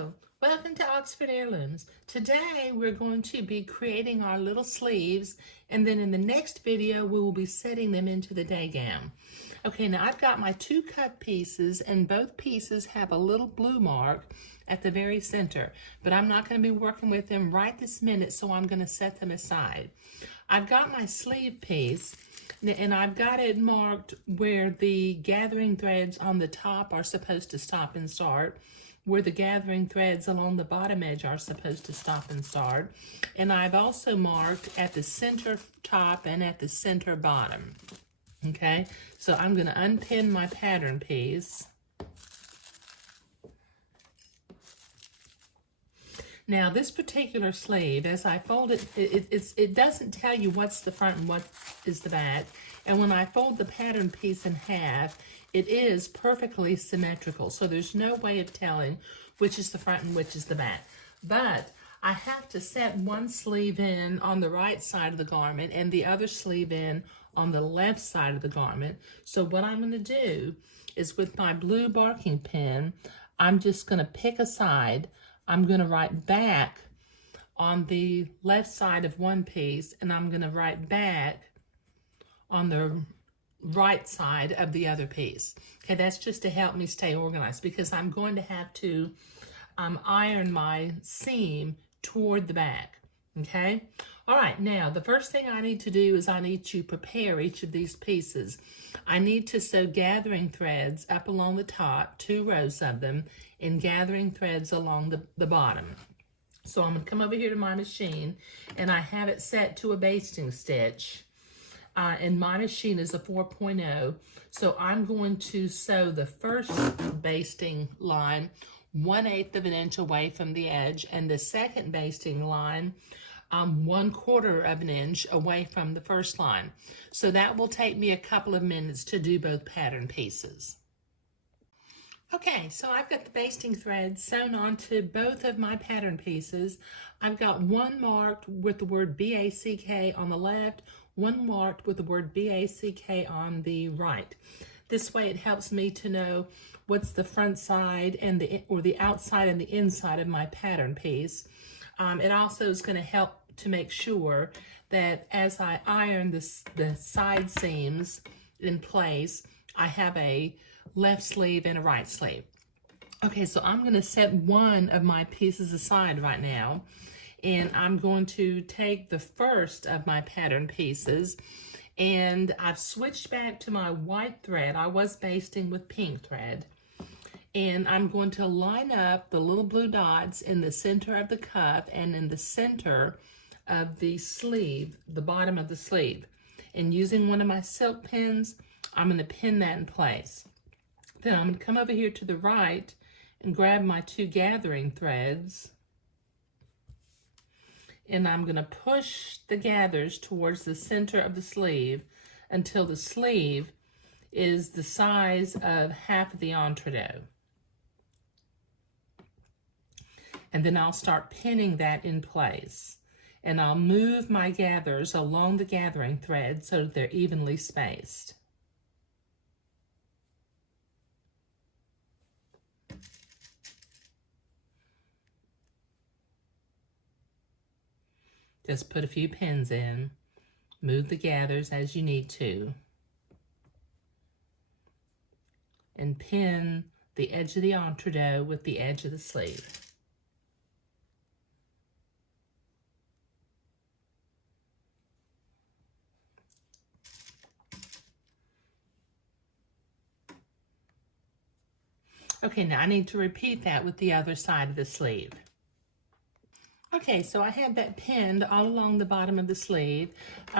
Hello, welcome to Oxford Heirlooms. Today we're going to be creating our little sleeves, and then in the next video we will be setting them into the day gown. Okay, now I've got my two cut pieces, and both pieces have a little blue mark at the very center, but I'm not going to be working with them right this minute, so I'm going to set them aside. I've got my sleeve piece, and I've got it marked where the gathering threads on the top are supposed to stop and start, where the gathering threads along the bottom edge are supposed to stop and start. And I've also marked at the center top and at the center bottom. Okay, so I'm going to unpin my pattern piece. Now this particular sleeve, as I fold it, it doesn't tell you what's the front and what is the back. And when I fold the pattern piece in half, it is perfectly symmetrical. So there's no way of telling which is the front and which is the back. But I have to set one sleeve in on the right side of the garment and the other sleeve in on the left side of the garment. So what I'm going to do is, with my blue barking pen, I'm just going to pick a side. I'm going to write back on the left side of one piece, and I'm going to write back on the right side of the other piece. Okay, that's just to help me stay organized, because I'm going to have to iron my seam toward the back. Okay, all right, now the first thing I need to do is I need to prepare each of these pieces. I need to sew gathering threads up along the top, 2 rows of them, and gathering threads along the bottom. So I'm going to come over here to my machine, and I have it set to a basting stitch. And my machine is a 4.0, so I'm going to sew the first basting line 1/8 of an inch away from the edge, and the second basting line 1/4 of an inch away from the first line. So that will take me a couple of minutes to do both pattern pieces. Okay, so I've got the basting thread sewn onto both of my pattern pieces. I've got one marked with the word BACK on the left, one marked with the word BACK on the right. This way it helps me to know what's the front side and the outside and the inside of my pattern piece. It also is going to help to make sure that as I iron the side seams in place, I have a left sleeve and a right sleeve. Okay, so I'm going to set one of my pieces aside right now, and I'm going to take the first of my pattern pieces, and I've switched back to my white thread. I was basting with pink thread, and I'm going to line up the little blue dots in the center of the cuff and in the center of the sleeve, the bottom of the sleeve. And using one of my silk pins, I'm going to pin that in place. Then I'm going to come over here to the right and grab my 2 gathering threads, and I'm going to push the gathers towards the center of the sleeve until the sleeve is the size of half of the entre. And then I'll start pinning that in place. And I'll move my gathers along the gathering thread so that they're evenly spaced. Just put a few pins in, move the gathers as you need to, and pin the edge of the entre with the edge of the sleeve. Okay, now I need to repeat that with the other side of the sleeve. Okay, so I have that pinned all along the bottom of the sleeve.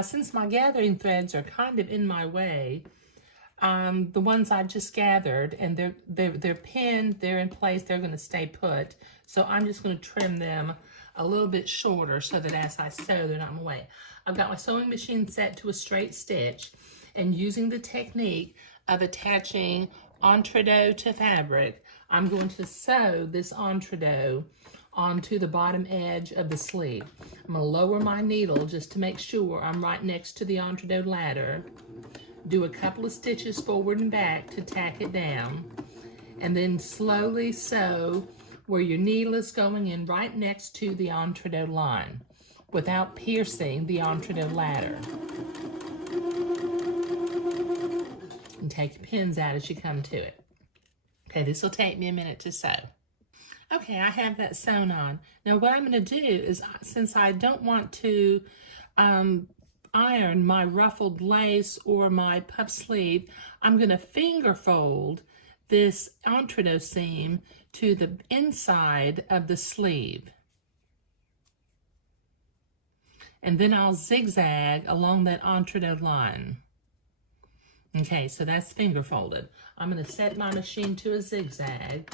Since my gathering threads are kind of in my way, the ones I just gathered, and they're pinned, they're in place, they're going to stay put. So I'm just going to trim them a little bit shorter so that as I sew, they're not in my way. I've got my sewing machine set to a straight stitch, and using the technique of attaching entre to fabric, I'm going to sew this entre onto the bottom edge of the sleeve. I'm going to lower my needle just to make sure I'm right next to the entre ladder, do a couple of stitches forward and back to tack it down, and then slowly sew where your needle is going in right next to the entre line without piercing the entre ladder. And take your pins out as you come to it. Okay, this will take me a minute to sew. Okay, I have that sewn on. Now what I'm going to do is, since I don't want to iron my ruffled lace or my puff sleeve, I'm going to finger fold this entre seam to the inside of the sleeve. And then I'll zigzag along that entre line. Okay, so that's finger folded. I'm going to set my machine to a zigzag,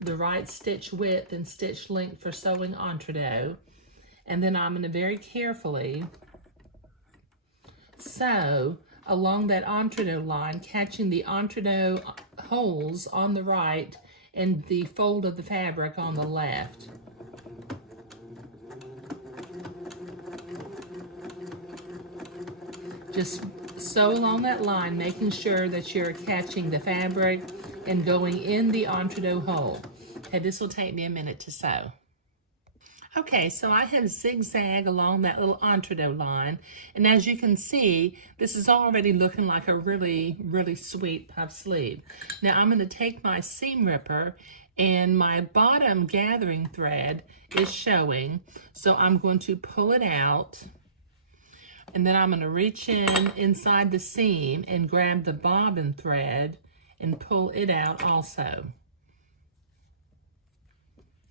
the right stitch width and stitch length for sewing entre, and then I'm going to very carefully sew along that entre line, catching the entre holes on the right and the fold of the fabric on the left. Just sew along that line, making sure that you're catching the fabric and going in the entre hole. Okay, this will take me a minute to sew. Okay, so I have zigzag along that little entre line, and as you can see, this is already looking like a really, really sweet puff sleeve. Now I'm going to take my seam ripper, and my bottom gathering thread is showing, so I'm going to pull it out, and then I'm going to reach in inside the seam and grab the bobbin thread and pull it out also.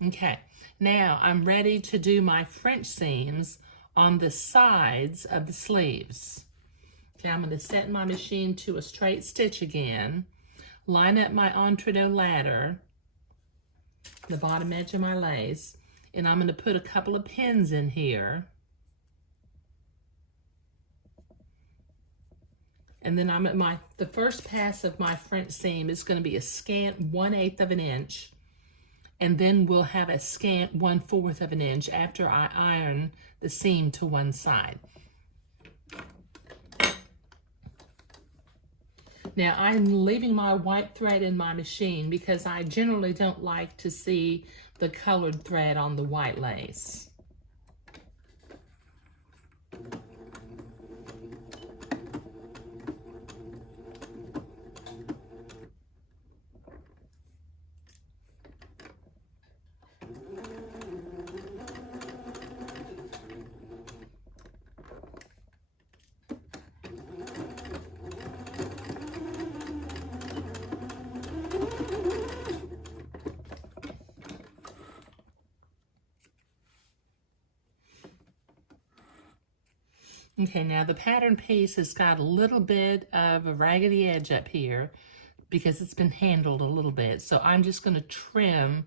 Okay, now I'm ready to do my French seams on the sides of the sleeves. Okay, I'm going to set my machine to a straight stitch again, line up my entre ladder, the bottom edge of my lace, and I'm going to put a couple of pins in here. And then I'm at the first pass of my French seam is going to be a scant 1/8 of an inch. And then we'll have a scant 1/4 of an inch after I iron the seam to one side. Now I'm leaving my white thread in my machine because I generally don't like to see the colored thread on the white lace. Okay, now the pattern piece has got a little bit of a raggedy edge up here because it's been handled a little bit. So I'm just going to trim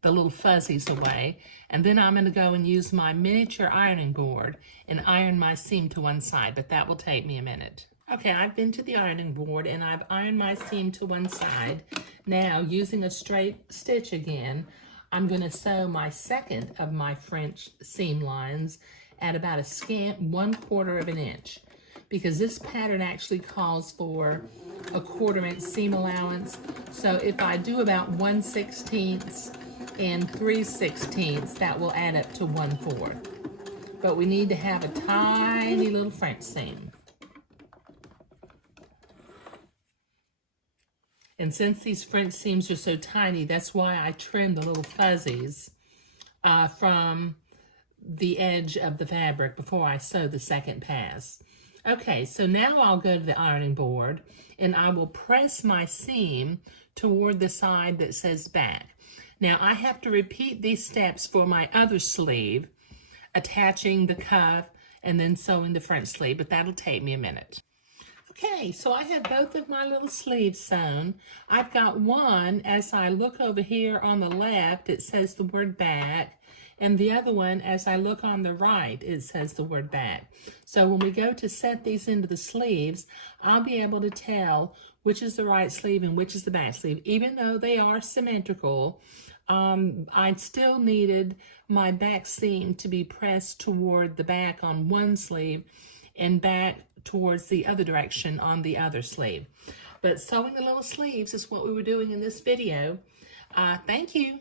the little fuzzies away, and then I'm going to go and use my miniature ironing board and iron my seam to one side, but that will take me a minute. Okay, I've been to the ironing board and I've ironed my seam to one side. Now, using a straight stitch again, I'm going to sew my second of my French seam lines at about a scant 1/4 of an inch, because this pattern actually calls for a 1/4 inch seam allowance. So if I do about 1/16 and 3/16, that will add up to 1/4. But we need to have a tiny little French seam. And since these French seams are so tiny, that's why I trimmed the little fuzzies from the edge of the fabric before I sew the second pass. Okay, so now I'll go to the ironing board and I will press my seam toward the side that says back. Now I have to repeat these steps for my other sleeve, attaching the cuff and then sewing the French sleeve, but that'll take me a minute. Okay, so I have both of my little sleeves sewn. I've got one, as I look over here on the left, it says the word back, and the other one, as I look on the right, it says the word back. So when we go to set these into the sleeves, I'll be able to tell which is the right sleeve and which is the back sleeve. Even though they are symmetrical, I still needed my back seam to be pressed toward the back on one sleeve and back towards the other direction on the other sleeve. But sewing the little sleeves is what we were doing in this video. Thank you.